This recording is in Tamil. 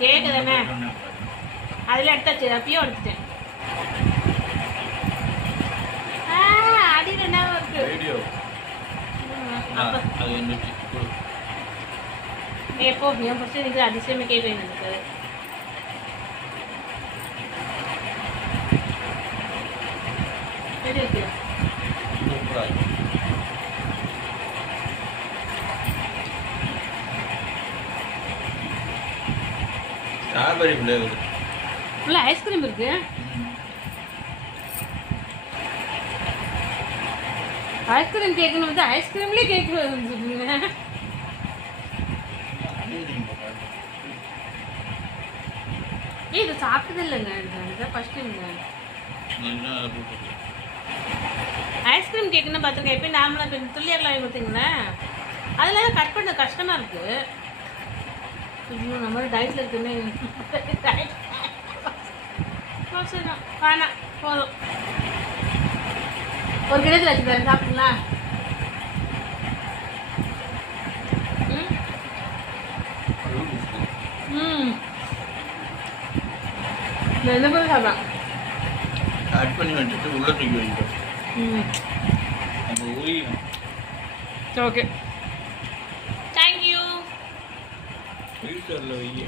கேக்கு தானே அதில் எடுத்தாச்சு அப்பயும் எடுத்துட்டேன். அடியில் என்ன இருக்கு அப்போ எப்போ என் ஃபஸ்ட்டு எனக்கு அதிசயமே கேக் வேணும் எனக்கு. சரி இருக்கு ஸ்ட்ராபெரி ஃப்ளேவர் உள்ள ஐஸ்கிரீம் இருக்கு. ஐஸ்கிரீம் கேக்குன்னு வந்து ஐஸ்கிரீம்லேயே கேக் வந்துருக்குங்க. இது சாப்பிட்டது இல்லைங்க, இதுதான் ஃபர்ஸ்ட் டைம்ங்க. ஐஸ்கிரீம் கேக்குன்னு பார்த்துருக்கேன். எப்பயும் நார்மலாக இப்போ துள்ளியெல்லாம் வாங்கி கொடுத்தீங்களே அதில் கட் பண்ண கஷ்டமாக இருக்குது. இன்னும் நம்ம டயட்டில் இருக்குன்னு வேணாம் போதும். ஒரு கிணத்துல வச்சுக்கிறேன் சாப்பிட்டீங்களா? என்ன பண்ணி சாப்பிட்றேன் கட் பண்ணி வச்சுட்டு உள்ள தூக்கி வைக்கும். நம்ம ஊறிடும். Okay thank you. ஃப்ரீசரில் வைக்க